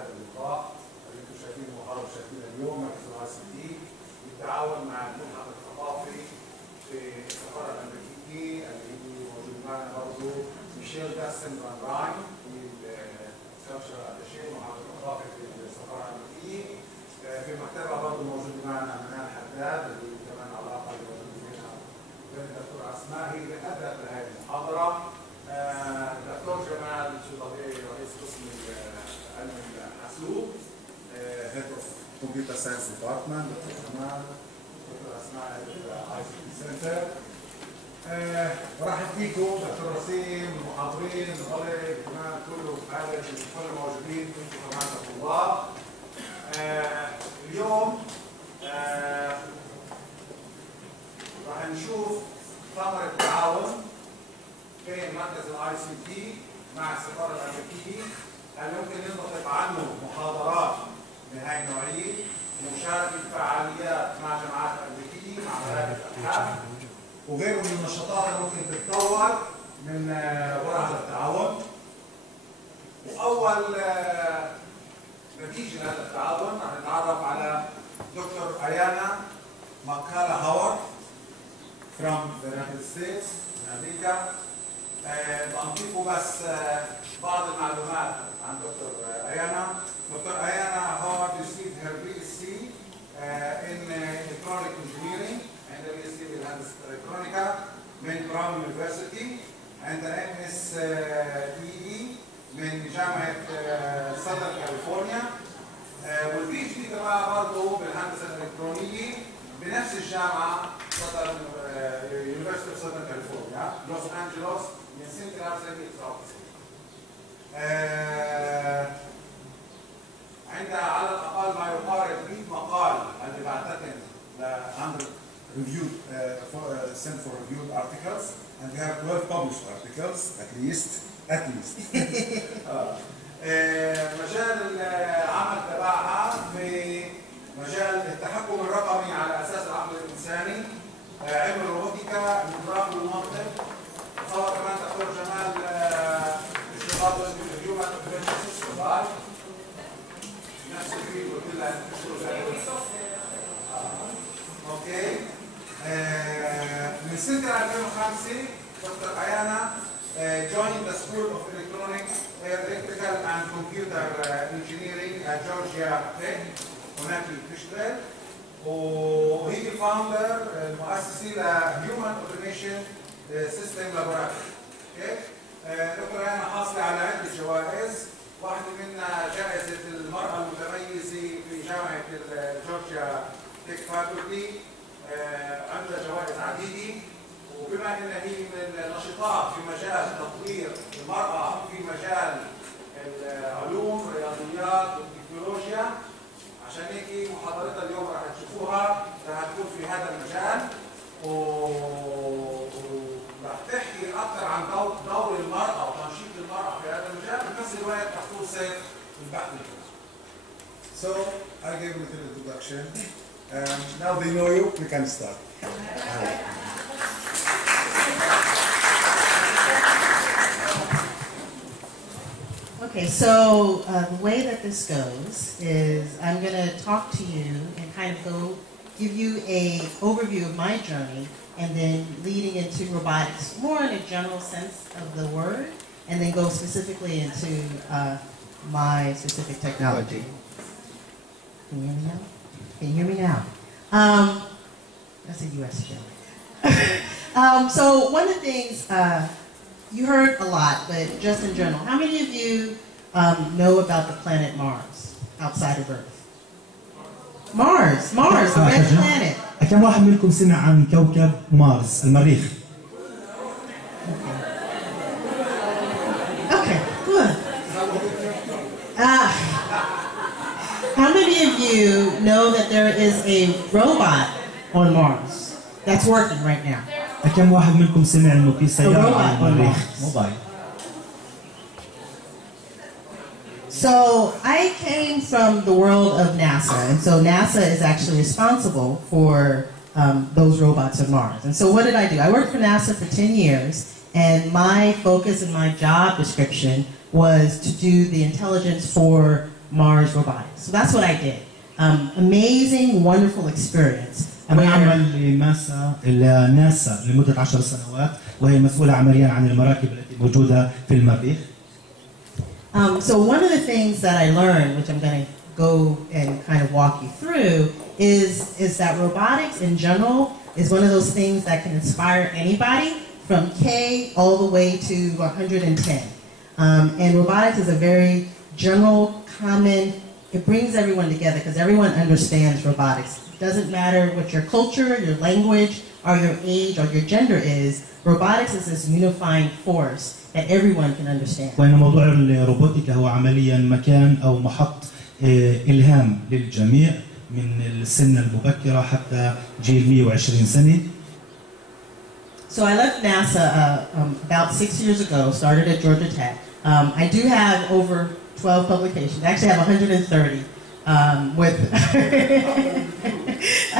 هذا اللقاء اللي انتم شايفين المحاضره شايفينها اليوم مركز ICT بالتعاون مع الملحق الثقافي في السفاره الامريكيه اللي موجود معنا برضه ميشيل جاستن فان راين السوشيال اتاشي محافظ الثقافي في السفاره الامريكيه. في المكتبه برضه موجود معنا منال حداد اللي كمان علاقه بين الدكتور اسماء هي اللي ادت لهذه المحاضره. دكتور جمال شطبي رئيس قسم علم الحاسوب هيد اوف كمبيوتر ساينس ديبارتمنت، دكتور جمال، دكتور اسماء ICT سنتر. برحب فيكم دكتور رسيم، المحاضرين، الطلبه كمان كله بحاله كل الموجودين انتم كمان الطلاب. اليوم راح نشوف ثمرة التعاون بين مركز ICT مع السفارة الأمريكية اللي ممكن ننطلق عنه محاضرات من هاي النوعية، مشاركة فعاليات مع جامعات أمريكية مع مراكز أبحاث وغيره من النشاطات اللي ممكن تتطور من وراء هذا التعاون. وأول نتيجة لهذا التعاون رح نتعرف على دكتور أيانا ماكالا هاورد from the United States من أمريكا. بأنطيكم بس بعض المعلومات عن دكتور أيانا. دكتور أيانا هاورد received her BSc in electronic engineering and the BSc بالهندسة الإلكترونيكا من براون يونيفرسيتي and the MSEE من جامعة ساذرن كاليفورنيا. والبي اتش دي تبعها برضه بالهندسة الإلكترونية بنفس الجامعة يونيفرسيتي اوف ساذرن كاليفورنيا لوس أنجلوس من سنة 1999. عندها على الأقل ما يقارب 100 مقال اللي بعتقد ل 100 reviewed sent for reviewed articles and we have 12 published articles at least. مجال العمل تبعها في مجال التحكم الرقمي على اساس العقل الانساني، علم الروبوتيكا، الادراك والمنطق. تصور كمان دكتور جمال اشتغال الهيومن انتليجنس سيستم نفس الفيلد وكلها اوكي. من سنه 2005 دكتور ايانا joined the School of Electrical and Computer Engineering at Georgia Tech هناك بتشتغل، وهي الفاوندر المؤسسي ل Human Automation System Laboratory. دكتور أيانا حاصلة على عدة جوائز، واحدة منها جائزة المرأة المتميزة في جامعة جورجيا تك فاكولتي، عندها جوائز عديدة. وبما ان هي من النشاطات في مجال تطوير المرأة في مجال العلوم والرياضيات والتكنولوجيا، عشان هيك محاضرتها اليوم راح تشوفوها راح تكون في هذا المجال وراح تحكي اكثر عن دور المرأة وتنشيط المرأة في هذا المجال، وبنفس الوقت راح توصف البحث الجزئي. So I gave a little introduction. Now they know you, we can start. Okay, so the way that this goes is I'm going to talk to you and kind of give you an overview of my journey and then leading into robotics, more in a general sense of the word, and then go specifically into my specific technology. Can you hear me now? Can you hear me now? That's a U.S. joke. So one of the things, you heard a lot, but just in general, how many of you know about the planet Mars outside of Earth? Mars, the red planet. كم واحد منكم سمع عن كوكب مارس المريخ؟ Okay, good. How many of you know that there is a robot on Mars that's working right now? كم واحد منكم سمع انه في سيارة على المريخ موبايل؟ So I came from the world of NASA, and so NASA is actually responsible for those robots on Mars. And so what did I do? I worked for NASA for 10 years, and my focus and my job description was to do the intelligence for Mars robotics. So that's what I did. Amazing, wonderful experience. أنا أعمل لناسا لمدة 10 سنوات وهي مسؤولة عمليا عن المراكب التي موجودة في المريخ. So one of the things that I learned, which I'm going to go and kind of walk you through, is that robotics in general is one of those things that can inspire anybody from K all the way to 110. And robotics is a very general, common, it brings everyone together because everyone understands robotics. It doesn't matter what your culture, your language, or your age, or your gender is, robotics is this unifying force that everyone can understand. وإن موضوع الروبوتيكا هو عمليا مكان أو محط إلهام للجميع من السن المبكرة حتى جيل 120 سنة. So I left NASA about 6 years ago, started at Georgia Tech. I do have over 12 publications. Actually, I have 130 I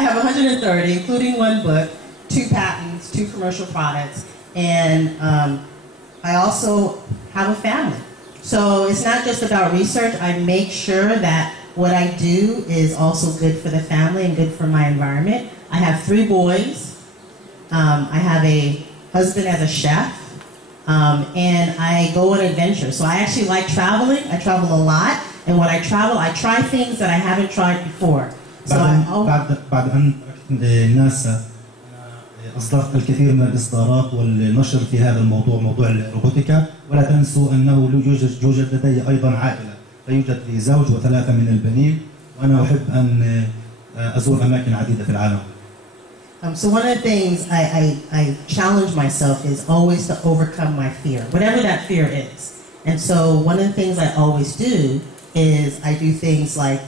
have 130, including one book, 2 patents, 2 commercial products, and I also have a family. So it's not just about research. I make sure that what I do is also good for the family and good for my environment. I have 3 boys. I have a husband as a chef, and I go on adventures. So I actually like traveling. I travel a lot, and when I travel, I try things that I haven't tried before. So بعد أن ناسا أصدرت الكثير من الإصدارات والنشر في هذا الموضوع، موضوع الروبوتيكا، ولا تنسوا أنه يوجد لدي أيضا عائلة، فيوجد لي زوج و3 من البنين، وأنا أحب أن أزور أماكن عديدة في العالم. So one of the things I challenge myself is always to overcome my fear, whatever that fear is. And so one of the things I always do is I do things like,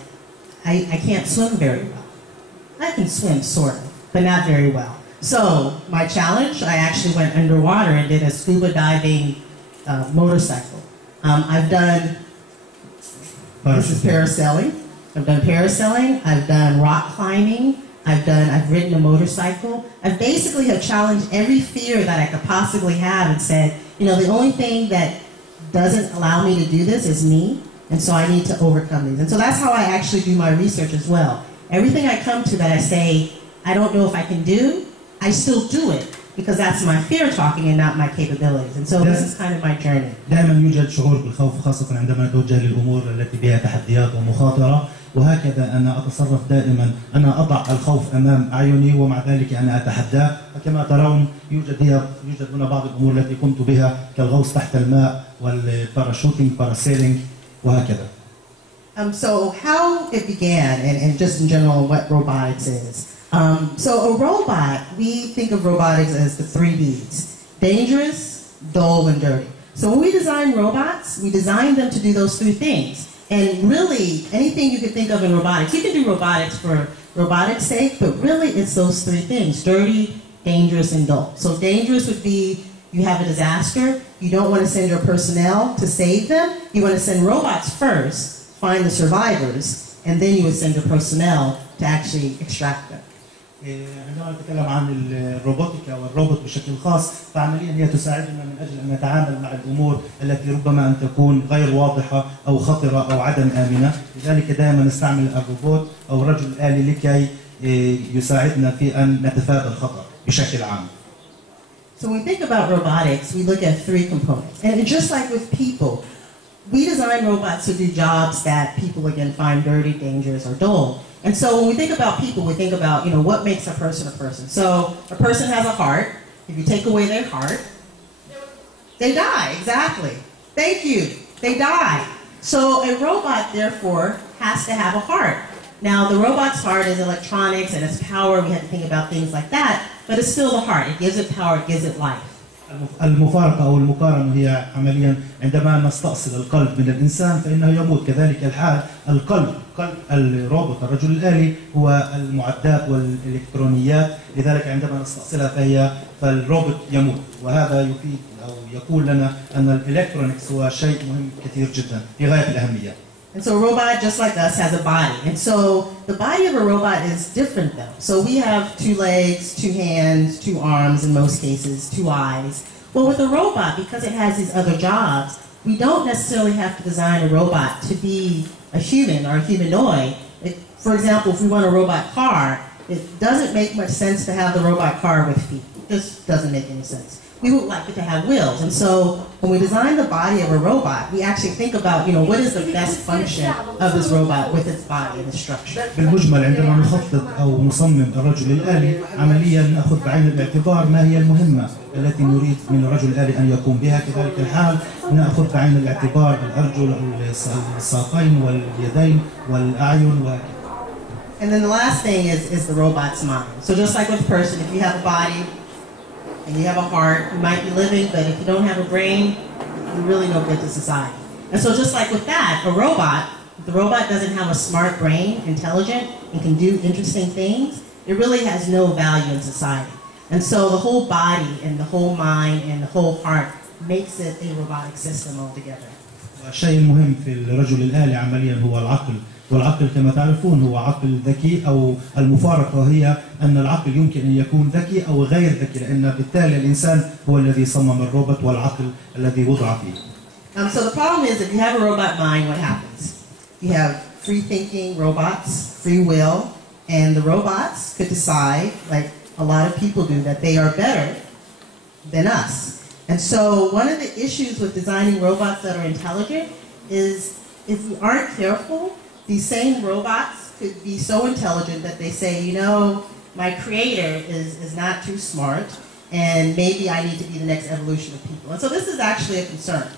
I can't swim very well. I can swim sort of, but not very well. So my challenge, I actually went underwater and did a scuba diving motorcycle. I've done, this is parasailing. I've done parasailing, I've done rock climbing, I've ridden a motorcycle. I basically have challenged every fear that I could possibly have and said, you know, the only thing that doesn't allow me to do this is me, and so I need to overcome these. And so that's how I actually do my research as well. Everything I come to that I say, I don't know if I can do, I still do it, because that's my fear talking and not my capabilities. And so this is kind of my journey. دائما يوجد شعور بالخوف خاصة عندما نتوجه للأمور التي بها تحديات ومخاطرة، وهكذا أنا أتصرف دائما، أنا أضع الخوف أمام أعيني ومع ذلك أنا أتحداه. وكما ترون يوجد هنا بعض الأمور التي قمت بها كالغوص تحت الماء والباراشوتينج باراسيلينج وهكذا. So how it began, and just in general what robotics is. So a robot, we think of robotics as the 3 Ds: dangerous, dull, and dirty. So when we design robots, we design them to do those 3 things. And really, anything you can think of in robotics, you can do robotics for robotics' sake, but really it's those 3 things: dirty, dangerous, and dull. So dangerous would be you have a disaster, you don't want to send your personnel to save them, you want to send robots first, find the survivors, and then you would send your personnel to actually extract them. عندما نتكلم عن الروبوتيكا والروبوت بشكل خاص، فعمليا هي تساعدنا من أجل أن نتعامل مع الأمور التي ربما أن تكون غير واضحة أو خطرة أو عدم آمنة، لذلك دائما نستعمل الروبوت أو الرجل الآلي لكي يساعدنا في أن نتفادى الخطر بشكل عام. So when we think about robotics, we look at 3 components. And just like with people, we design robots to do jobs that people, again, find dirty, dangerous, or dull. And so when we think about people, we think about, you know, what makes a person a person. So a person has a heart. If you take away their heart, they die. Exactly. Thank you. They die. So a robot, therefore, has to have a heart. Now, the robot's heart is electronics and it's power. We have to think about things like that. But it's still the heart. It gives it power. It gives it life. المفارقة أو المقارنة هي عمليا عندما نستأصل القلب من الإنسان فإنه يموت، كذلك الحال القلب، قلب الروبوت الرجل الآلي هو المعدات والإلكترونيات، لذلك عندما نستأصلها فالروبوت يموت، وهذا يفيد أو يقول لنا أن الإلكترونيكس هو شيء مهم كثير جدا في غاية الأهمية. And so a robot, just like us, has a body. And so the body of a robot is different, though. So we have 2 legs, 2 hands, 2 arms in most cases, 2 eyes. Well, with a robot, because it has these other jobs, we don't necessarily have to design a robot to be a human or a humanoid. For example, if we want a robot car, it doesn't make much sense to have the robot car with feet. It just doesn't make any sense. We would like it to have wheels. And so when we design the body of a robot, we actually think about, what is the best function of this robot with its body and its structure. بالمجمل عندما نخطط أو نصمم الرجل الآلي عمليا نأخذ بعين الاعتبار ما هي المهمة التي نريد من الرجل الآلي أن يقوم بها. كذلك الحال نأخذ بعين الاعتبار الأرجل الساقين واليدين والأعين وهكذا. And then the last thing is the robot's mind. So just like with a person, if you have a body and you have a heart, you might be living, but if you don't have a brain, you're really no good to society. And so just like with that, a robot, if the robot doesn't have a smart brain, intelligent, and can do interesting things, it really has no value in society. And so the whole body and the whole mind and the whole heart makes it a robotic system altogether. الشيء المهم في الرجل الآلي عمليا هو العقل، والعقل كما تعرفون هو عقل ذكي، أو المفارقة هي أن العقل يمكن أن يكون ذكي أو غير ذكي، لأن بالتالي الإنسان هو الذي صمم الروبوت والعقل الذي وضع فيه. So the problem is, if you have a robot mind, what happens? You have free thinking robots, free will, and the robots could decide, like a lot of people do, that they are better than us. And so one of the issues with designing robots that are intelligent is, if we aren't careful, these same robots could be so intelligent that they say, my creator is not too smart, and maybe I need to be the next evolution of people. And so this is actually a concern.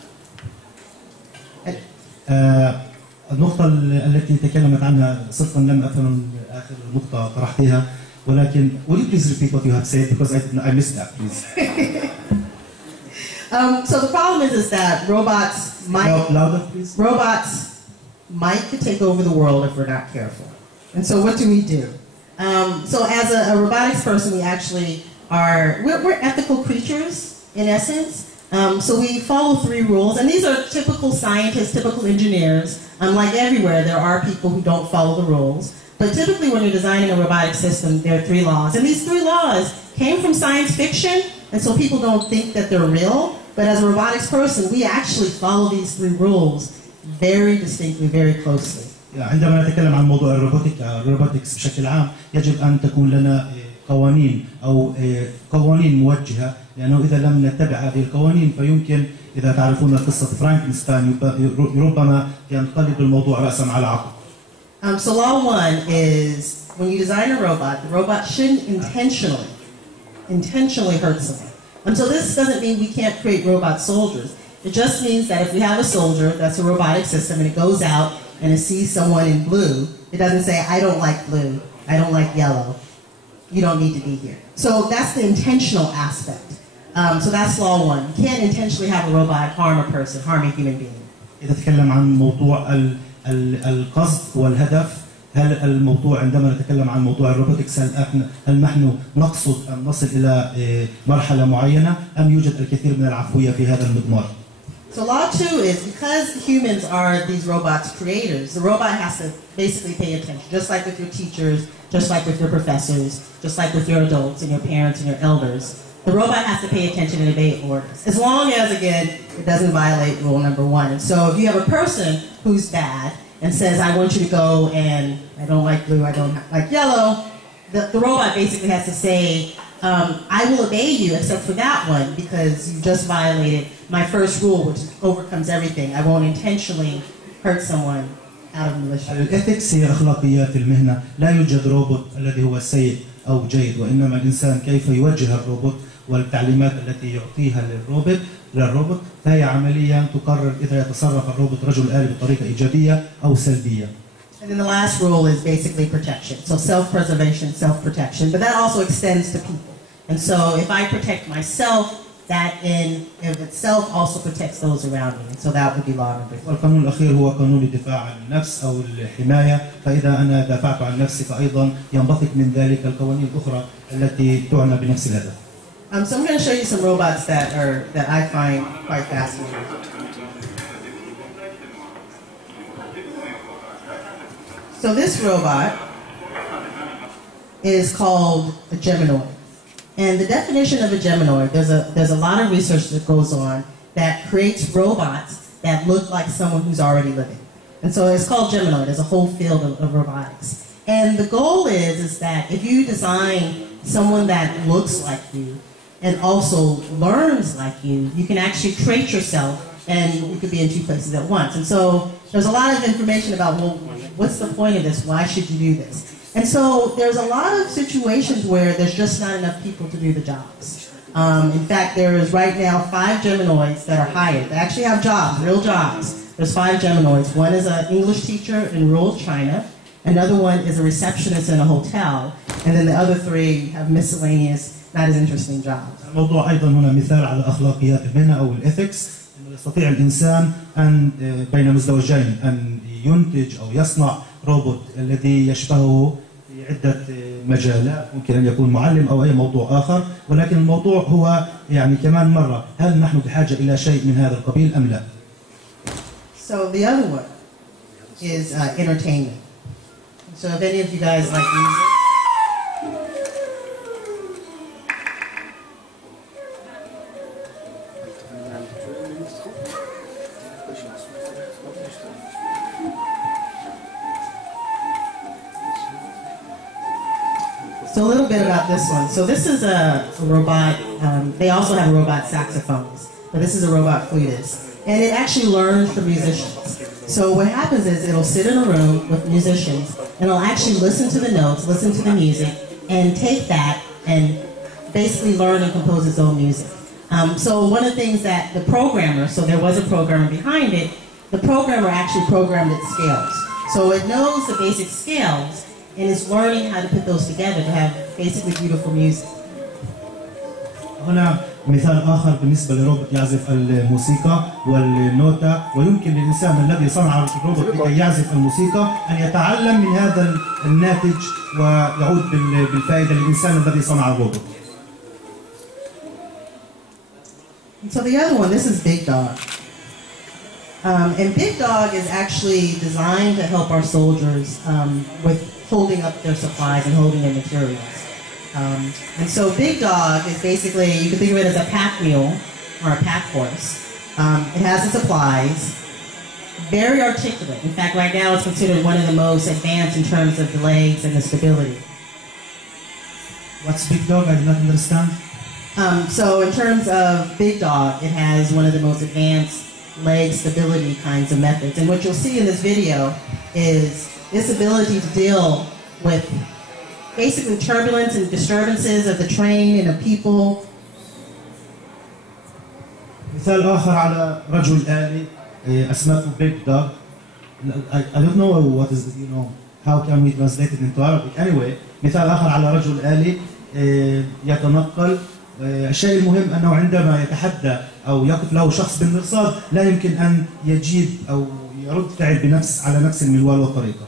النقطة التي تكلمت عنها صدقا لم أفهم آخر نقطة طرحتها، ولكن would you please repeat what you have said, because I missed that, please. So the problem is that robots might could take over the world if we're not careful. And so what do we do? So as a robotics person, we actually we're ethical creatures in essence. So we follow 3 rules, and these are typical scientists, typical engineers. Like everywhere, there are people who don't follow the rules. But typically when you're designing a robotic system, there are 3 laws. And these 3 laws came from science fiction, and so people don't think that they're real. But as a robotics person, we actually follow these 3 rules very distinctly, very closely. عندما نتكلم عن موضوع الروبوتكس بشكل عام، يجب أن تكون لنا قوانين أو قوانين موجهة، لأنه إذا لم نتبع هذه القوانين فيمكن، إذا تعرفون قصة فرانكنستاين، ربما ينقلب الموضوع رأسا على عقب. So law 1 is, when you design a robot, the robot shouldn't intentionally hurt someone. And so this doesn't mean we can't create robot soldiers. It just means that if we have a soldier that's a robotic system and it goes out and it sees someone in blue, it doesn't say, I don't like blue, I don't like yellow, you don't need to be here. So that's the intentional aspect. So that's law 1. You can't intentionally have a robot harm a person, harm a human being. إذا تكلم عن موضوع القصد والهدف، هل الموضوع عندما نتكلم عن موضوع الروبوتكس هل نحن نقصد أن نصل إلى مرحلة معينة، أم يوجد الكثير من العفوية في هذا المضمار؟ So law 2 is, because humans are these robots creators, the robot has to basically pay attention, just like with your teachers, just like with your professors, just like with your adults and your parents and your elders. The robot has to pay attention and obey orders, as long as, again, it doesn't violate rule number 1. And so if you have a person who's bad and says, I want you to go and I don't like blue, I don't like yellow, the robot basically has to say, I will obey you except for that one, because you just violated my first rule, which overcomes everything. I won't intentionally hurt someone out of militia. الإثكس هي أخلاقيات المهنة. لا يوجد روبوت الذي هو سيء أو جيد، وإنما الإنسان كيف يوجه الروبوت والتعليمات التي يعطيها للروبوت، فهي عمليا تقرر إذا يتصرف الروبوت رجل آلي بطريقة إيجابية أو سلبية. And then the last rule is basically protection. So self-preservation, self-protection, but that also extends to people. And so if I protect myself, that in of itself also protects those around me. And so that would be law number 3. والقانون الأخير هو قانون الدفاع عن النفس أو الحماية، فإذا أنا دافعت عن نفسي فأيضا ينبثق من ذلك القوانين الأخرى التي تعنى بنفس الهدف. So I'm going to show you some robots that I find quite fascinating. So this robot is called a Geminoid. And the definition of a Geminoid, there's a lot of research that goes on that creates robots that look like someone who's already living. And so it's called Geminoid. There's a whole field of robotics. And the goal is that if you design someone that looks like you and also learns like you can actually trait yourself and you could be in two places at once. And so there's a lot of information about, well, what's the point of this? Why should you do this? And so there's a lot of situations where there's just not enough people to do the jobs. In fact, there is right now 5 Geminoids that are hired. They actually have jobs, real jobs. There's 5 Geminoids. One is an English teacher in rural China. Another one is a receptionist in a hotel. And then the other 3 have miscellaneous, not as interesting jobs. الموضوع أيضا هنا مثال على أخلاقيات المهنة أو الإثكس. إنه يستطيع الإنسان أن بين مزدوجين أن ينتج أو يصنع روبوت الذي يشبهه في عدة مجالات، ممكن أن يكون معلم أو أي موضوع آخر، ولكن الموضوع هو يعني كمان مرة هل نحن بحاجة إلى شيء من هذا القبيل أم لا؟ So the other one is entertainment. So if any of you guys like music, so a little bit about this one. So this is a robot. They also have robot saxophones, but this is a robot flutist. And it actually learns from musicians. So what happens is it'll sit in a room with musicians, and it'll actually listen to the notes, listen to the music, and take that and basically learn and compose its own music. So one of the things that the programmer, so there was a programmer behind it, the programmer actually programmed its scales. So it knows the basic scales, and is learning how to put those together to have basically beautiful music. هنا مثال آخر بالنسبة لروبوت يعزف الموسيقى والنوتة، ويمكن للإنسان الذي صنع الروبوت لكي يعزف الموسيقى أن يتعلم من هذا الناتج ويعود بالفائدة للإنسان الذي صنع الروبوت. So the other one, this is Big Dog. And Big Dog is actually designed to help our soldiers with holding up their supplies and holding their materials. And so Big Dog is basically, you can think of it as a pack mule or a pack horse. It has the supplies, very articulate. In fact, right now it's considered one of the most advanced in terms of the legs and the stability. What's Big Dog? I did not understand. So in terms of Big Dog, it has one of the most advanced leg stability kinds of methods. And what you'll see in this video is this ability to deal with basically turbulence and disturbances of the train and of people. مثال آخر على رجل آلي اسمه Big Dog. I don't know what is, how can we translate it into Arabic. Anyway, مثال آخر على رجل آلي يتنقل. الشيء المهم أنه عندما يتحدى أو يقف له شخص بالمرصاد لا يمكن أن يجيب أو يرد فعل على نفس المنوال والطريقة.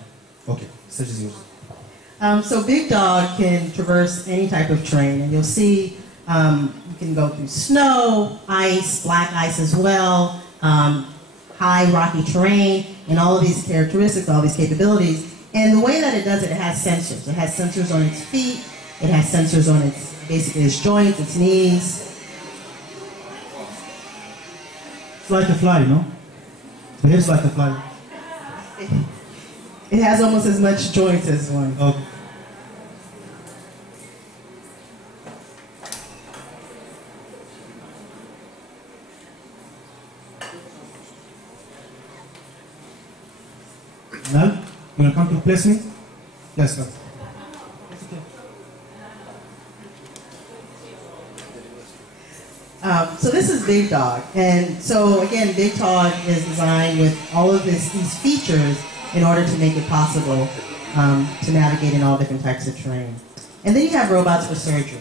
Okay, stage is yours. So Big Dog can traverse any type of terrain, and you'll see you can go through snow, ice, black ice as well, high rocky terrain, and all of these characteristics, all these capabilities. And the way that it does it, it has sensors. It has sensors on its feet. It has sensors on basically its joints, its knees. It's like a fly, no? It is like a fly. It has almost as much joints as one. Okay. Nal, you want to come to replace me? Yes, sir. So this is Big Dog, and so again, Big Dog is designed with all of these features in order to make it possible to navigate in all different types of terrain. And then you have robots for surgery.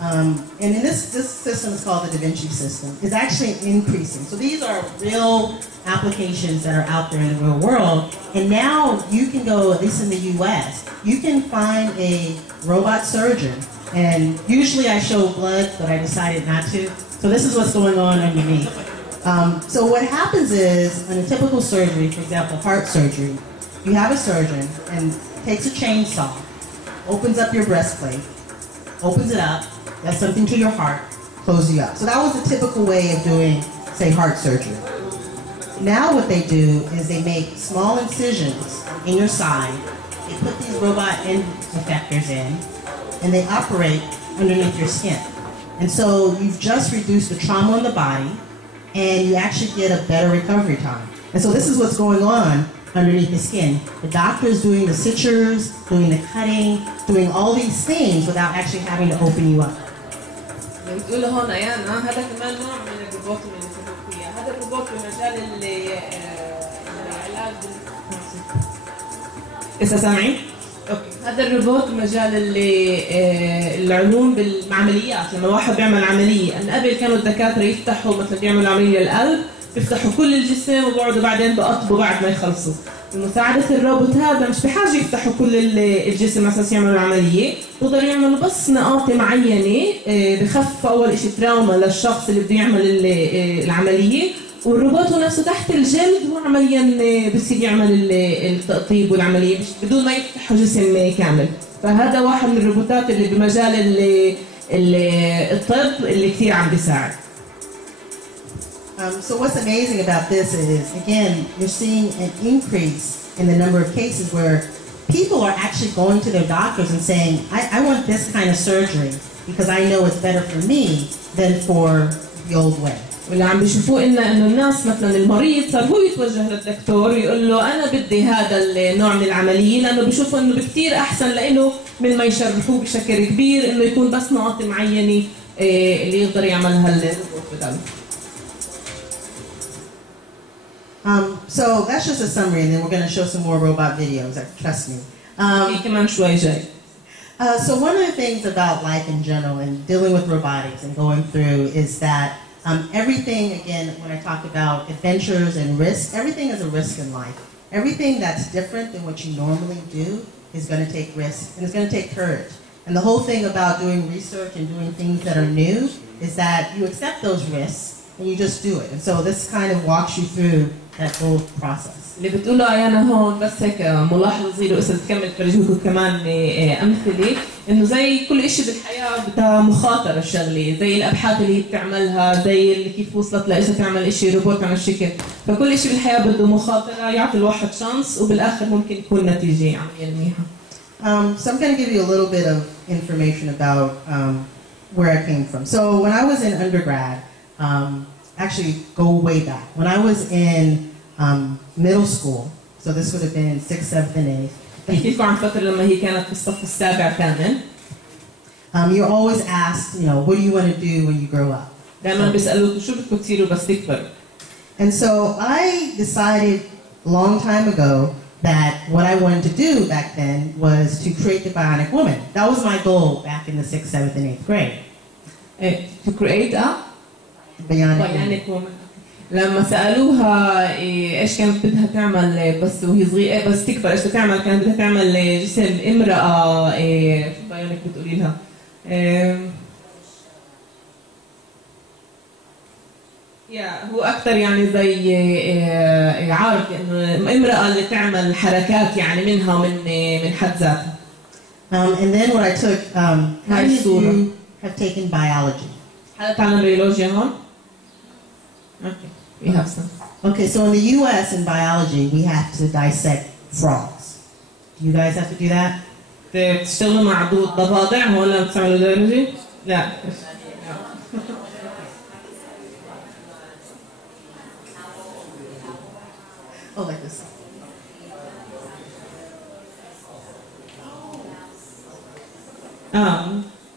And in this system is called the Da Vinci system. It's actually increasing. So these are real applications that are out there in the real world. And now you can go, at least in the US, you can find a robot surgeon. And usually I show blood, but I decided not to. So this is what's going on underneath. So what happens is, in a typical surgery, for example, heart surgery, you have a surgeon and takes a chainsaw, opens up your breastplate, opens it up, does something to your heart, closes you up. So that was the typical way of doing, say, heart surgery. now what they do is they make small incisions in your side. They put these robot end effectors in, and they operate underneath your skin. And so you've just reduced the trauma on the body, and you actually get a better recovery time. And so this is what's going on underneath the skin. The doctor is doing the sutures, doing the cutting, doing all these things without actually having to open you up. بتقول هون ايانا هذا كمان نوع من الروبوت اللي بنسميه فيها، هذا الروبوت بمجال العلاج لسه سامعين؟ اوكي، هذا الروبوت بمجال العلوم بالعمليات، لما واحد بيعمل عمليه، ان قبل كانوا الدكاتره يفتحوا مثلا بيعملوا عمليه للقلب، بيفتحوا كل الجسم وبيقعدوا بعدين بقطبوا بعد ما يخلصوا. بمساعدة الروبوت هذا مش بحاجة يفتحوا كل الجسم على اساس يعملوا العملية، بيقدروا يعملوا بس نقاط معينة بخفف أول شيء تراوما للشخص اللي بده يعمل العملية، والروبوت هو نفسه تحت الجلد هو عمليا بصير يعمل التقطيب والعملية بدون ما يفتحوا جسم كامل. فهذا واحد من الروبوتات اللي بمجال الطب اللي كثير عم بيساعد. So what's amazing about this is, again, you're seeing an increase in the number of cases where people are actually going to their doctors and saying, I want this kind of surgery because I know it's better for me than for the old way. واللي عم بيشوفوه إنه الناس مثلا المريض صار هو يتوجه للدكتور ويقول له أنا بدي هذا النوع من العملية، لأنه بيشوفوا إنه بكتير أحسن لإله من ما يشرحوه بشكل كبير، إنه يكون بس نقاط معينة اللي يقدر يعملها الروبوت بداله. So that's just a summary, and then we're going to show some more robot videos. Trust me. So one of the things about life in general and dealing with robotics and going through is that everything, again, when I talk about adventures and risks, everything is a risk in life. Everything that's different than what you normally do is going to take risks, and it's going to take courage. And the whole thing about doing research and doing things that are new is that you accept those risks and you just do it. And so this kind of walks you through that whole process. اللي بتقوله أيانا هون بس هيك ملاحظة صغيرة وإذا تكمل فرجيكم كمان أمثلة، إنه زي كل شيء بالحياة بدها مخاطرة الشغلة، زي الأبحاث اللي هي بتعملها، زي اللي كيف وصلت لإذا تعمل شيء روبوت عن الشكل، فكل شيء بالحياة بده مخاطرة يعطي الواحد شانس وبالآخر ممكن يكون نتيجة عملية منيحة. So I'm going to give you a little bit of information about where I came from. So when I was in undergrad, actually go way back. When I was in middle school, so this would have been 6th, 7th, and 8th. بحكيلكم عن فترة لما هي كانت في الصف السابع كمان. You're always asked, you know, what do you want to do when you grow up? دائما بيسألوك شو بدكم تصيروا بس تكبروا. And so I decided a long time ago that what I wanted to do back then was to create the bionic woman. That was my goal back in the 6th, 7th, and 8th grade. To create a bionic woman. لما سألوها إيش كانت بدها تعمل بس وهي صغيرة بس تكبر إيش بدها تعمل، كانت بدها تعمل جسم امرأة شو بايونيك بتقولي لها؟ هو أكثر يعني زي عارف إنه امرأة اللي تعمل حركات يعني منها من حد ذاتها. And then what I took, how many of you have taken biology? حدا تعلم بيولوجيا هون؟ Okay. We have some. Okay, so in the U.S. in biology, we have to dissect frogs. Do you guys have to do that? بتشتغلوا مع ضفادع هون ولا بتعملوا بيولوجي؟ لا. Oh, like this.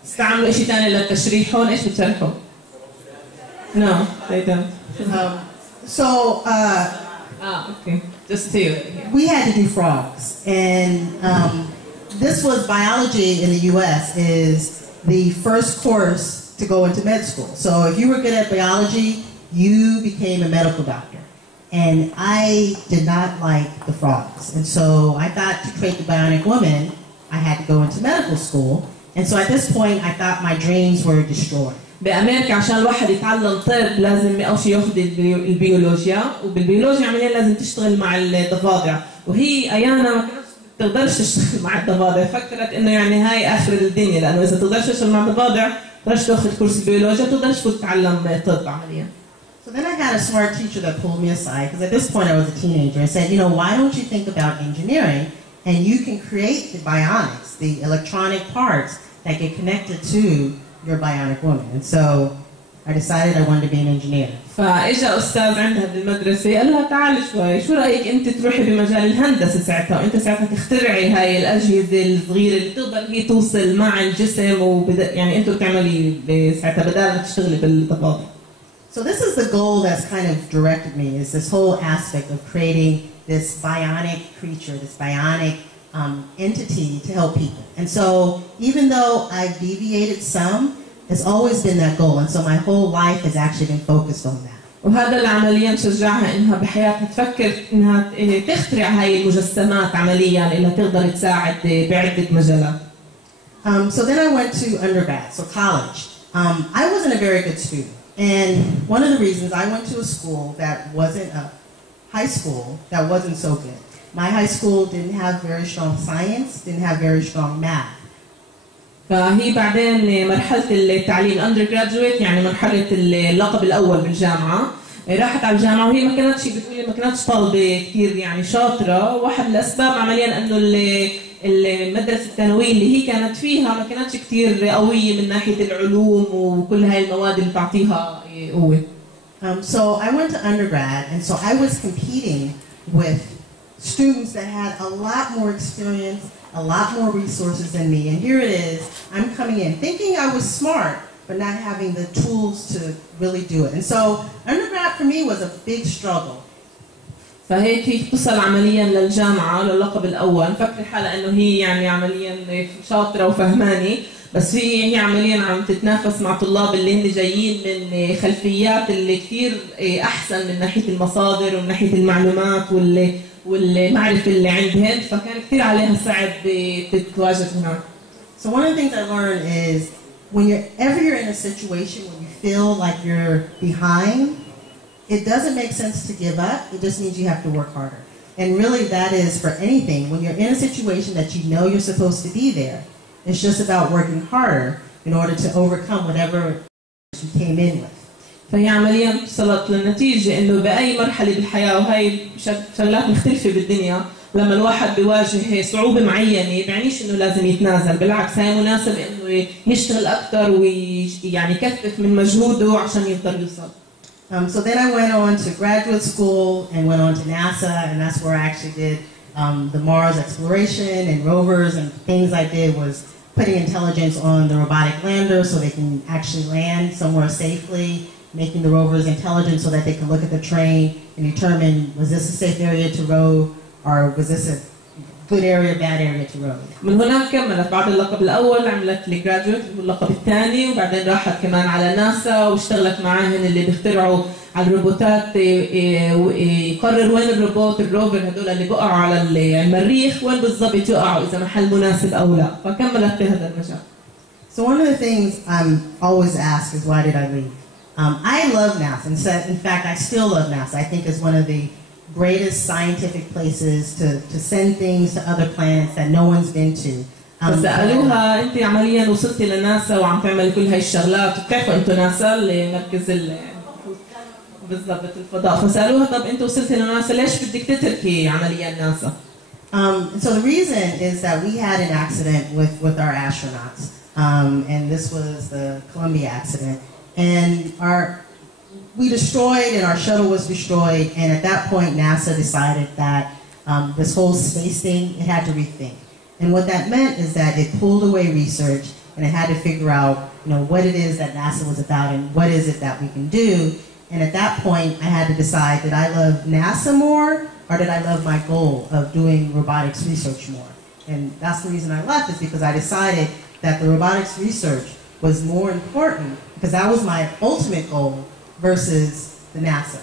استعملوا شيء ثاني للتشريح هون، ايش بتشرحوا؟ No, they don't. So, okay. Just two. We had to do frogs, and this was biology in the U.S. is the first course to go into med school. So if you were good at biology, you became a medical doctor. And I did not like the frogs, and so I thought to create the bionic woman, I had to go into medical school. And so at this point, I thought my dreams were destroyed. بأمريكا عشان الواحد يتعلم طب لازم أول شيء ياخذ البيولوجيا، وبالبيولوجيا عمليا لازم تشتغل مع الضفادع، وهي أيانا ما كانت تقدرش تشتغل مع الضفادع، فكرت إنه يعني هاي آخر الدنيا، لأنه إذا تقدرش تشتغل مع الضفادع تقدرش تاخذ كورس بيولوجيا، تقدرش تتعلم طب عمليا. So then I had a smart teacher that pulled me aside, because at this point I was a teenager, and said, you know, why don't you think about engineering, and you can create the bionics, the electronic parts that get connected to your bionic woman. And so I decided I wanted to be an engineer. فاجا استاذ عندها بالمدرسه قال لها تعالي شوي، شو رايك انت تروحي بمجال الهندسه ساعتها، وانت ساعتها تخترعي هاي الاجهزه الصغيره اللي بتقدر هي توصل مع الجسم يعني انت بتعملي ساعتها بدال ما تشتغلي بالطبابه. So this is the goal that's kind of directed me, is this whole aspect of creating this bionic creature, this bionic entity to help people. And so even though I've deviated some, it's always been that goal. And so my whole life has actually been focused on that. وهذا اللي عمليا شجعها انها بحياتها تفكر انها تخترع هاي المجسمات عمليا اللي تقدر تساعد بعدة مجالات. So then I went to undergrad, so college. I wasn't a very good student. And one of the reasons I went to a school that wasn't a high school that wasn't so good. My high school didn't have very strong science, didn't have very strong math. فهي بعدين مرحلة التعليم undergraduate يعني مرحلة اللقب الأول بالجامعة، راحت على الجامعة وهي ما كانتش بتقولي ما كانتش طالبة كثير يعني شاطرة، واحد الأسباب عمليا إنه المدرسة الثانوية اللي هي كانت فيها ما كانتش كثير قوية من ناحية العلوم وكل هاي المواد اللي بتعطيها قوة. So I went to undergrad, and so I was competing with students that had a lot more experience, a lot more resources than me. And here it is, I'm coming in thinking I was smart, but not having the tools to really do it. And so undergrad for me was a big struggle. فهيك هي بتصل عمليا للجامعة للقب الأول، مفكرة حالها إنه هي يعني عمليا شاطرة وفهمانة، بس هي عمليا عم تتنافس مع طلاب اللي هن جايين من خلفيات اللي كثير أحسن من ناحية المصادر ومن ناحية المعلومات والمعرفة اللي عندهم، فكان كثير عليها صعب تتواجد هناك. So one of the things I learned is whenever you're in a situation where you feel like you're behind, it doesn't make sense to give up. It just means you have to work harder. And really that is for anything. When you're in a situation that you know you're supposed to be there, it's just about working harder in order to overcome whatever you came in with. فهي عمليا وصلت للنتيجة إنه بأي مرحلة بالحياة، وهي شغلات مختلفة بالدنيا، لما الواحد بيواجه صعوبة معينة بيعنيش إنه لازم يتنازل، بالعكس هي مناسبة إنه يشتغل أكثر ويعني يكثف من مجهوده عشان يقدر يوصل. So then I went on to graduate school and went on to NASA, and that's where I actually did the Mars exploration and rovers, and things I did was putting intelligence on the robotic lander so they can actually land somewhere safely, making the rovers intelligent so that they can look at the terrain and determine, was this a safe area to rove, or was this a good area, bad area to rove. من هناك كملت بعد اللقب الأول عملت الجراديويت واللقب الثاني، وبعدين راحت كمان على ناسا واشتغلت معاهن اللي بيخترعوا على الروبوتات، يقرر وين الروبوت الروفر هذول اللي بقعوا على المريخ وين بالضبط يقعوا إذا محل مناسب أو لا، فكملت بهذا المجال. So one of the things I'm always asked is why did I leave? I love NASA. In fact, I still love NASA. I think it's one of the greatest scientific places to send things to other planets that no one's been to. سألوها أنت عمليا وصلتي لناسا وعم تعمل كل هاي الشغلات، وبتعرفوا أنتوا ناسا اللي مركز بالضبط الفضاء، فسألوها طب أنت وصلتي لناسا ليش بدك تتركي عمليا ناسا؟ So the reason is that we had an accident with our astronauts, and this was the Columbia accident, and we destroyed, and our shuttle was destroyed, and at that point NASA decided that this whole space thing, it had to rethink. And what that meant is that it pulled away research, and it had to figure out, what it is that NASA was about and what is it that we can do. And at that point, I had to decide, did I love NASA more, or did I love my goal of doing robotics research more? And that's the reason I left, is because I decided that the robotics research was more important, because that was my ultimate goal versus the NASA.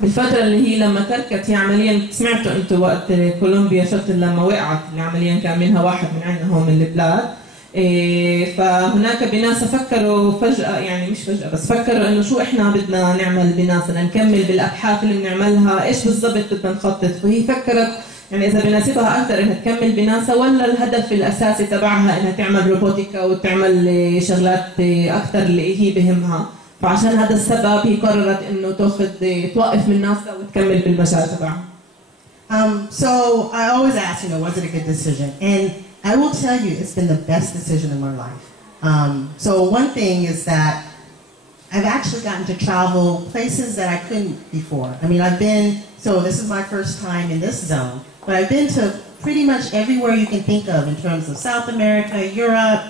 بالفترة اللي هي لما تركت، هي عمليا سمعتوا انتوا وقت كولومبيا شتل لما وقعت، اللي عمليا كان منها واحد من عندنا هون من البلاد، فهناك بناسا فكروا فجأة، يعني مش فجأة بس فكروا انه شو احنا بدنا نعمل بناسا، نكمل بالابحاث اللي بنعملها، ايش بالضبط بدنا نخطط، فهي فكرت يعني اذا بناسبها اكثر انها تكمل بناسا، ولا الهدف الاساسي تبعها انها تعمل روبوتيكا وتعمل شغلات اكثر اللي هي بهمها. فعشان هذا السبب هي قررت انه توقف من ناسا وتكمل بالمجال تبعها. So I always ask, was it a good decision? And I will tell you, it's been the best decision in my life. So one thing is that I've actually gotten to travel places that I couldn't before. I mean, so this is my first time in this zone, but I've been to pretty much everywhere you can think of in terms of South America, Europe,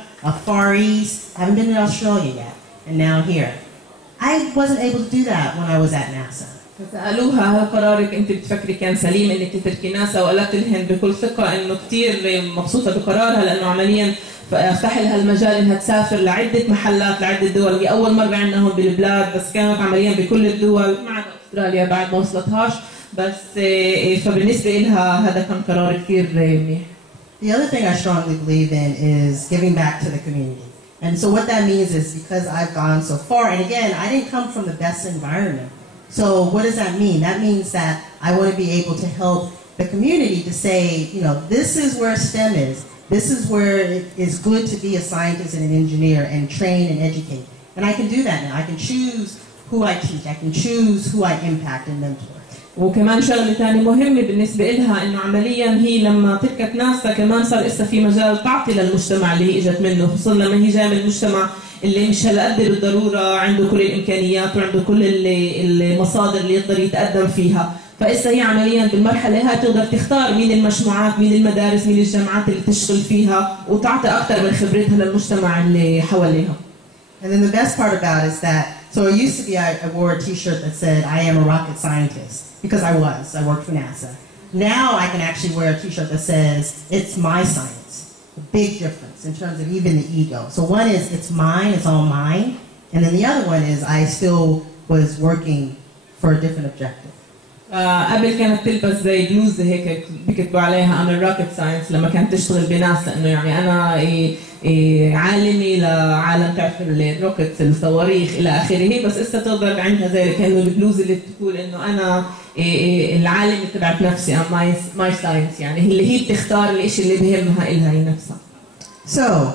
Far East. I haven't been to Australia yet, and now here. I wasn't able to do that when I was at NASA. سألوها هل قرارك انت بتفكري كان سليم انك تتركي ناسا؟ وقالت لهم بكل ثقه انه كثير مبسوطه بقرارها لانه عمليا فتح لها المجال انها تسافر لعده محلات لعده دول. هي اول مره عندنا هون بالبلاد بس كانت عمليا بكل الدول ما عدا استراليا بعد ما وصلتهاش بس فبالنسبه لها هذا كان قرار كثير منيح. The other thing I strongly believe in is giving back to the community. And so what that means is because I've gone so far, and again, I didn't come from the best environment. So what does that mean? That means that I want to be able to help the community to say, this is where STEM is. This is where it is good to be a scientist and an engineer and train and educate. And I can do that now. I can choose who I teach. I can choose who I impact and mentor. وكمان شغله ثانيه مهمه بالنسبه لها انه عمليا هي لما تركت ناسا كمان صار لسه في مجال تعطي للمجتمع اللي هي اجت منه، خصوصا لما هي جايه من المجتمع اللي مش هالقد بالضروره عنده كل الامكانيات وعنده كل المصادر اللي يقدر يتقدم فيها، فإسا هي عمليا بالمرحله هاي تقدر تختار مين المجموعات، مين المدارس، مين الجامعات اللي تشتغل فيها وتعطي اكثر من خبرتها للمجتمع اللي حواليها. And then the best part about it is that, so it used to be I wore a t-shirt that said, I am a rocket scientist, because I worked for NASA. Now I can actually wear a t-shirt that says, it's my science. A big difference in terms of even the ego. So one is, it's mine, it's all mine. And then the other one is, I still was working for a different objective. قبل كانت تلبس زي بلوزه هيك بيكتبوا عليها انا الروكت ساينس لما كانت تشتغل بناسا، انه يعني انا عالمي لعالم تعرف الروكتس الصواريخ الى اخره، بس اسا تقدر عندها زي كانه البلوزه اللي بتقول انه انا العالم تبعت نفسي ماي ساينس، يعني اللي هي بتختار الشيء اللي بيهمها الها هي نفسها. So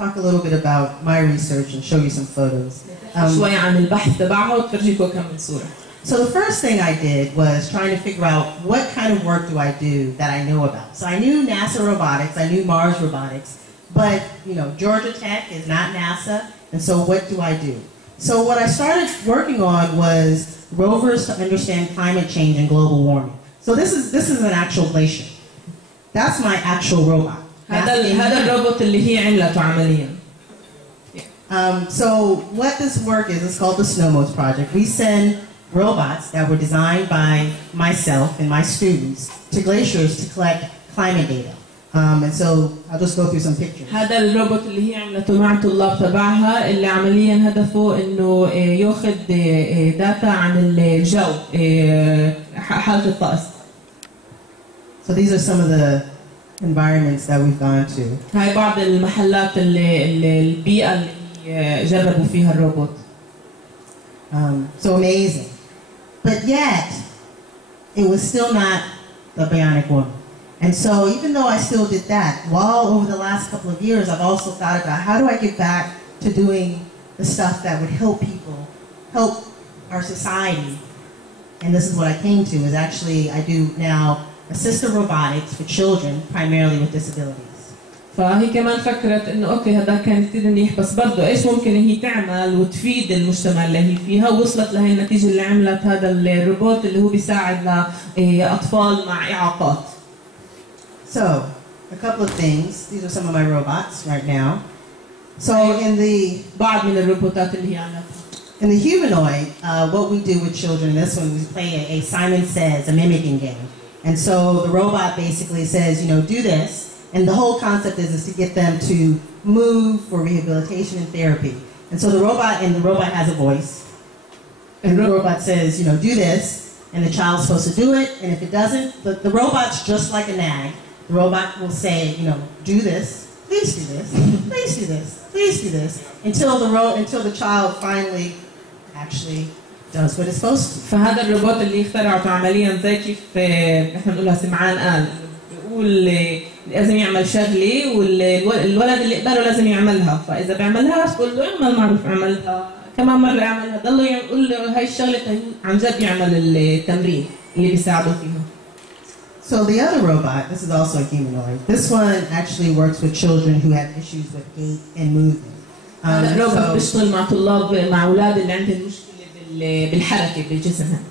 talk a little bit about my research and show you some photos. شوي عن البحث تبعها وتفرجيكم كم من صوره. So the first thing I did was trying to figure out what kind of work do I do that I know about. So I knew NASA robotics, I knew Mars robotics, but Georgia Tech is not NASA, and so what do I do? So what I started working on was rovers to understand climate change and global warming. So this is an actual glacier. That's my actual robot. هذا الروبوت اللي هي عملته عمليا. So what this work is, it's called the Snow Modes Project. We send robots that were designed by myself and my students to glaciers to collect climate data. And so I'll just go through some pictures. هذا الروبوت اللي هي عملته مع الطلاب تبعها اللي عمليا هدفه انه ياخذ داتا عن الجو حالة الطقس. So these are some of the environments that we've gone to. هاي بعض المحلات البيئة اللي جربوا فيها الروبوت. So amazing. But yet, it was still not the bionic woman. And so even though I still did that, while over the last couple of years, I've also thought about how do I get back to doing the stuff that would help people, help our society. And this is what I came to, is actually I do now assistive robotics for children, primarily with disabilities. فهي كمان فكرت انه اوكي هذا كان كثير منيح، بس برضه ايش ممكن هي تعمل وتفيد المجتمع اللي هي فيها، ووصلت لهي النتيجه اللي عملت هذا الروبوت اللي هو بيساعد لاطفال مع اعاقات. So a couple of things. These are some of my robots right now. So in the بعض من الروبوتات اللي هي عملتها. In the humanoid, what we do with children, this one we play a Simon Says, a mimicking game. And so the robot basically says, do this. And the whole concept is to get them to move for rehabilitation and therapy. And so the robot has a voice. And the robot says, do this. And the child's supposed to do it. And if it doesn't, the robot's just like a nag. The robot will say, do this, please do this, please do this, please do this. Until the child finally actually does what it's supposed to. فهذا الروبوت اللي اخترعته عمليا زي كيف نحن نقولها سمعان قال، بيقول لازم يعمل شغله والولد اللي قبله لازم يعملها، فاذا بيعملها بقول له اعمل معروف اعملها كمان مرة يعملها، ضلوا يقول له هاي الشغلة عن جد يعمل التمرين اللي بيساعده فيها. So the other robot, this is also a humanoid. This one actually works with children who have issues with gait and movement. الروبوت بيشتغل مع طلاب مع أولاد اللي عندهم مشكلة بالحركة بجسمهم.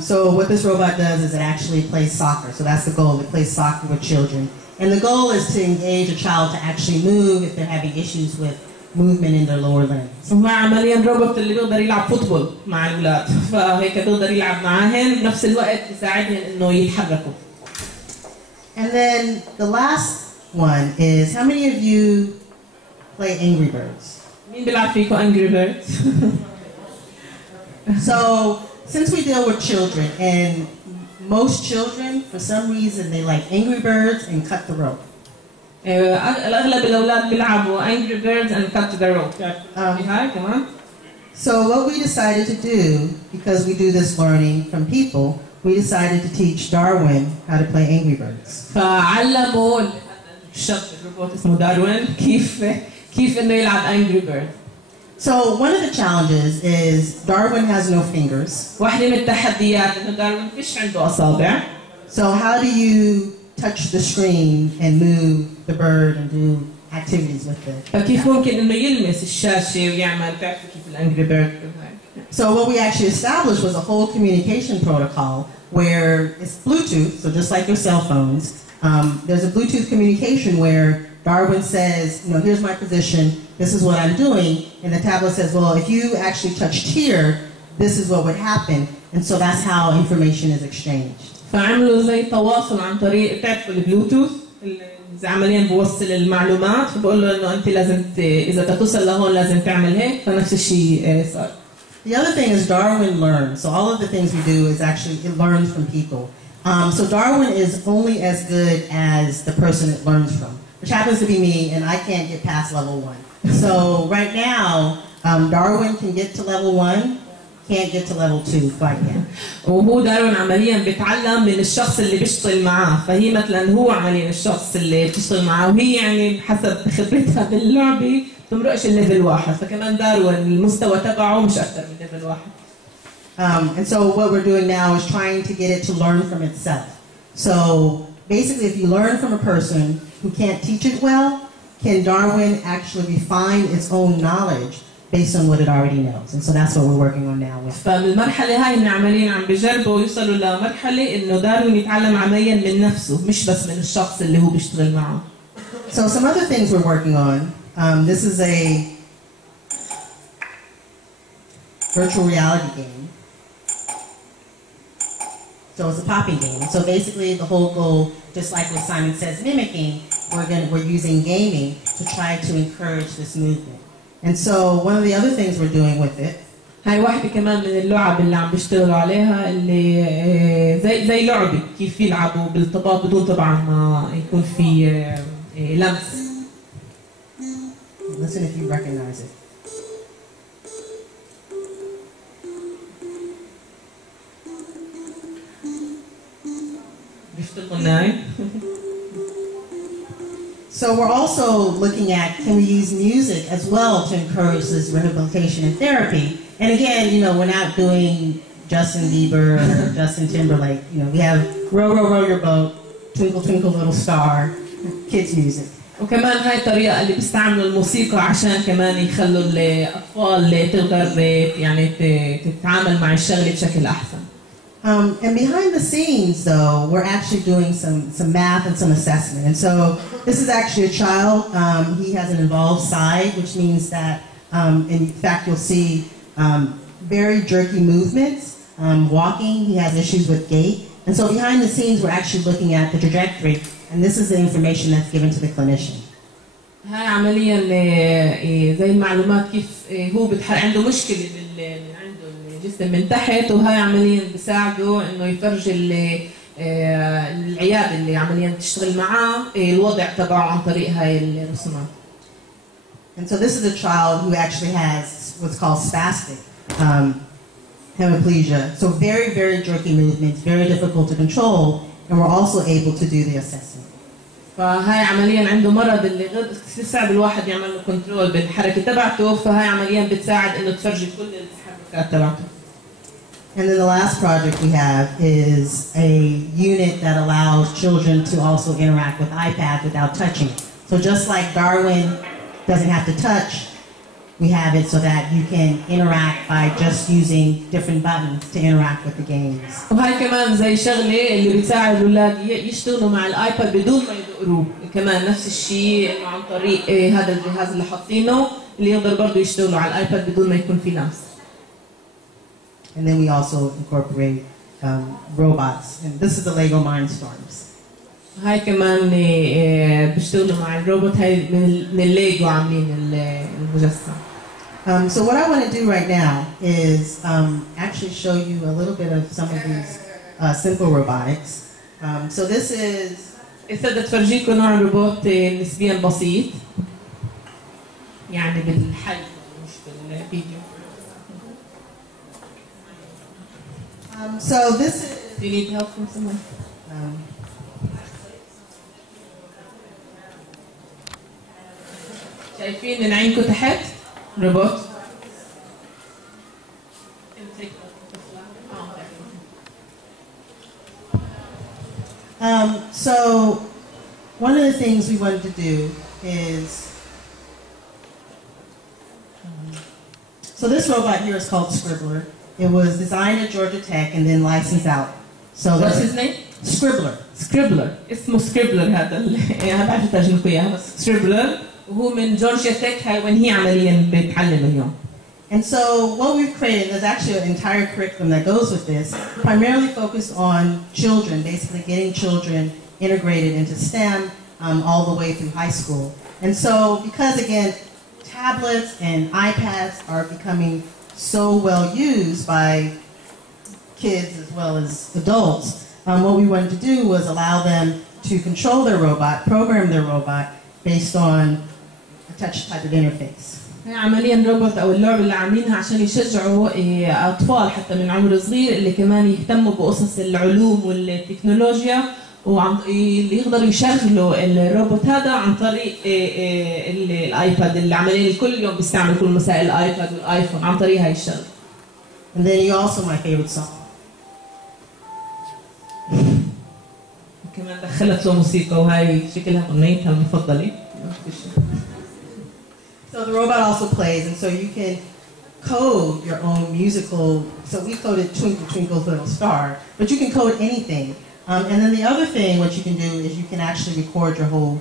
So what this robot does is it actually plays soccer. So that's the goal. It plays soccer with children. And the goal is to engage a child to actually move if they're having issues with movement in their lower limbs. ومع عمليا روبوت اللي بيقدر يلعب فوتبول مع الأولاد، فهيك بيقدر يلعب معاهم بنفس الوقت يساعدهم إنه يتحركوا. And then the last one is, how many of you play Angry Birds? مين بيلعب فيكم Angry Birds؟ So since we deal with children, and most children, for some reason, they like Angry Birds and cut the rope. الأغلب الأولاد بيلعبوا Angry Birds and cut the rope. هاي كمان. So what we decided to do, because we do this learning from people, we decided to teach Darwin how to play Angry Birds. فعلموا الشاب الروبوت اسمه داروين كيف إنه يلعب Angry Birds. So one of the challenges is Darwin has no fingers. واحدة من التحديات إنه داروين فيش عنده أصابع. So how do you touch the screen and move the bird and do activities with it? فكيف ممكن إنه يلمس الشاشة ويعمل تعرف كيف الأنجري بيرد. So what we actually established was a whole communication protocol where it's Bluetooth, so just like your cell phones. There's a Bluetooth communication where Darwin says, you know, here's my position, this is what I'm doing, and the tablet says, well, if you actually touched here, this is what would happen, and so that's how information is exchanged. فعملوا زي تواصل عن طريق بتعرفوا البلوتوث اللي عمليا بوصل المعلومات، فبقول له انه انت لازم اذا توصل لهون لازم تعمل هيك، فنفس الشيء صار. The other thing is Darwin learns. So all of the things we do is actually it learns from people. So Darwin is only as good as the person it learns from, which happens to be me, and I can't get past level 1. So right now, Darwin can get to level 1. Can't get to level 2 quite yet. وهو داروين عمليا بيتعلم من الشخص اللي بيشتغل معاه، فهي مثلا هو عمليا الشخص اللي بتشتغل معاه وهي يعني حسب خبرتها باللعبه تمرقش الليفل 1، فكمان داروين المستوى تبعه مش اكثر من ليفل 1. And so what we're doing now is trying to get it to learn from itself. So basically, if you learn from a person who can't teach it well, can Darwin actually refine its own knowledge based on what it already knows? And so that's what we're working on now with. فالمرحلة هاي إن عمليا عم بيجربوا يوصلوا لمرحلة إنه داروين يتعلم عمليا من نفسه مش بس من الشخص اللي هو بيشتغل معه. So some other things we're working on. This is a virtual reality game. So it's a popping game. So basically the whole goal, just like what Simon says, mimicking, we're using gaming to try to encourage this movement. And so one of the other things we're doing with it. هاي واحدة كمان من اللعب اللي عم بيشتغلوا عليها اللي زي لعبة كيف يلعبوا بالطباق بدون طبعا ما يكون في لمس. Listen if you recognize it. بيشتغلوا ناي. So we're also looking at, can we use music as well to encourage this rehabilitation and therapy? And again, you know, we're not doing Justin Bieber or Justin Timberlake. You know, we have Row, Row, Row Your Boat, Twinkle, Twinkle, Little Star, kids music. وكمان هاي الطريقة اللي بيستعملوا الموسيقى عشان كمان يخلوا الأطفال تقدر يعني تتعامل مع الشغلة بشكل أحسن. And behind the scenes, though, we're actually doing some math and some assessment. And so this is actually a child. He has an involved side, which means that, in fact, you'll see very jerky movements, walking. He has issues with gait. And so behind the scenes, we're actually looking at the trajectory. And this is the information that's given to the clinician. هاي عمليا زي المعلومات كيف هو عنده مشكلة الجسم من تحت، وهاي عمليا بيساعده انه يفرج العيادة اللي عمليا تشتغل معاه الوضع تبعه عن طريق هاي الرسومات. And so this is a child who actually has what's called spastic hemiplegia. So very, very jerky movements, very difficult to control, and we're also able to do the assessment. فهاي عمليا عنده مرض اللي بتساعد الواحد يعمل له كنترول بالحركه تبعته، فهاي عمليا بتساعد انه تفرجي كل التحركات تبعته. And then the last project we have is a unit that allows children to also interact with iPad without touching. So just like Darwin doesn't have to touch, we have it so that you can interact by just using different buttons to interact with the games. وهي كمان زي شغله اللي بتساعد الاولاد يشتغلوا مع الايباد بدون ما يدقروه، كمان نفس الشيء انه عن طريق هذا الجهاز اللي حاطينه اللي يقدر برضه يشتغلوا على الايباد بدون ما يكون في لمس. And then we also incorporate robots, and this is the Lego Mindstorms. هاي كمان بيشتغلوا مع الروبوت، هاي من الليجو عاملين المجسم. So what I want to do right now is actually show you a little bit of some of these simple robotics. So this is. بدي تفرجيكم نوع روبوت نسبيا بسيط، يعني بالحي مش بالفيديو. So this is. Do you need help from someone? شايفين من عينكم تحت روبوت؟ So one of the things we wanted to do is, so this robot here is called Scribbler. It was designed at Georgia Tech and then licensed out. So what's his name? Scribbler. Scribbler. اسمه Scribbler هذا أنا بعرف أترجم لكم إياها بس Scribbler وهو من جورجيا تك، هاي وين هي عمليا بتعلم اليوم. And so what we've created, there's actually an entire curriculum that goes with this, primarily focused on children, basically getting children integrated into STEM all the way through high school. And so because again, tablets and iPads are becoming so well used by kids as well as adults, what we wanted to do was allow them to control their robot, program their robot based on a touch type of interface. عمليا روبوت او اللعبه اللي عاملينها عشان يشجعوا اطفال حتى من عمر صغير اللي كمان يهتموا بقصص العلوم والتكنولوجيا، واللي يقدروا يشغلوا الروبوت هذا عن طريق الايباد اللي عمليا كل يوم بيستعمل كل مسائل الايباد والايفون عن طريق هاي الشغله. And then you also my favorite song. كمان دخلت له موسيقى وهاي شكلها اغنيتها المفضله. So the robot also plays, and so you can code your own musical. So we coded Twinkle Twinkle Little Star, but you can code anything. And then the other thing, what you can do is you can actually record your whole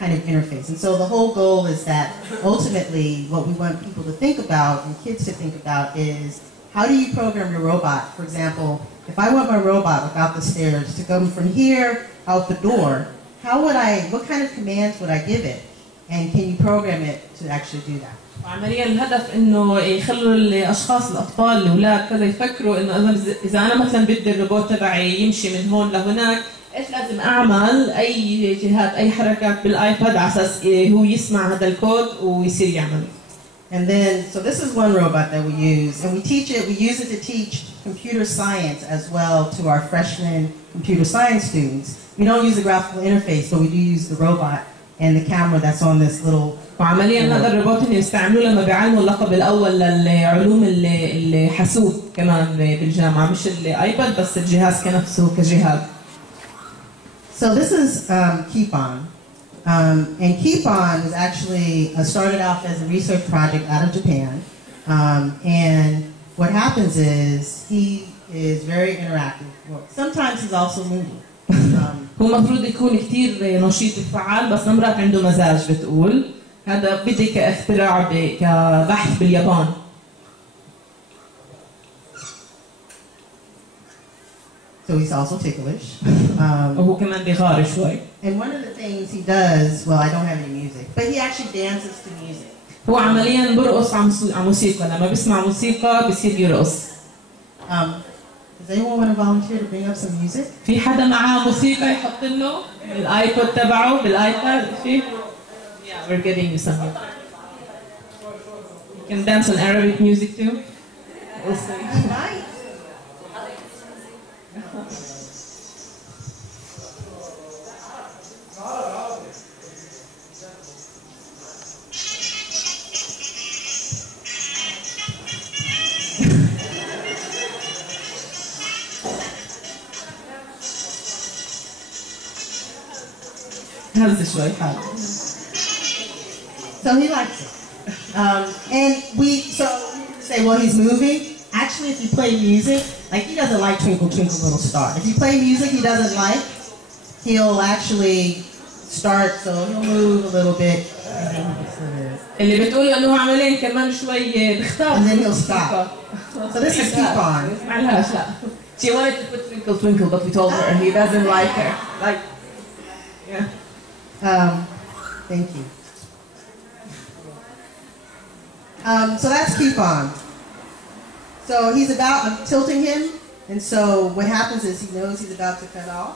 kind of interface. And so the whole goal is that ultimately what we want people to think about and kids to think about is how do you program your robot? For example, if I want my robot without the stairs to come from here out the door, what kind of commands would I give it? And can you program it to actually do that? عمليا الهدف انه يخلوا الاشخاص الاطفال الاولاد كذا يفكروا انه اذا انا مثلا بدي الروبوت تبعي يمشي من هون لهناك، ايش لازم اعمل، اي جهات اي حركات بالايباد على اساس هو يسمع هذا الكود ويصير يعمل. And then, so this is one robot that we use, and we use it to teach computer science as well to our freshman computer science students. We don't use the graphical interface, but we do use the robot and the camera that's on this little. وعمليا هذا الروبوت اللي يستعملوه لما بيعلموا اللقب الاول للعلوم الحاسوب كمان بالجامعه، مش الايباد بس الجهاز كنفسه كجهاز. So this is Keepon. And Keepon was actually started off as a research project out of Japan. And what happens is he is very interactive. Well, sometimes he's also moody. هو المفروض يكون كثير نشيط وفعال، بس مرات عنده مزاج بتقول. هذا بدي كاختراع كبحث باليابان. So he's also ticklish. وهو كمان بيغار شوي. And one of the things he does, well, I don't have any music, but he actually dances to music. هو عمليا برقص على موسيقى، لما بيسمع موسيقى بيصير يرقص. Does anyone want to volunteer to bring up some music? في حدا معاه موسيقى يحط له بالايبود تبعه بالايباد في؟ Yeah, we're getting you some. You can dance on Arabic music too. We'll see. Right. هز شوي حاله. So he likes it. And so you say, well, he's moving. Actually, if you play music, like he doesn't like Twinkle Twinkle Little Star. If you play music he doesn't like, he'll actually start, so he'll move a little bit. اللي بتقول له انه عملين كمان شوي بختار. And then he'll stop. So this is keep on. معلهاش لا. She wanted to put Twinkle Twinkle, but we told her he doesn't like her. Like, yeah. Thank you. So that's keep on. So I'm tilting him, and so what happens is he knows he's about to cut off.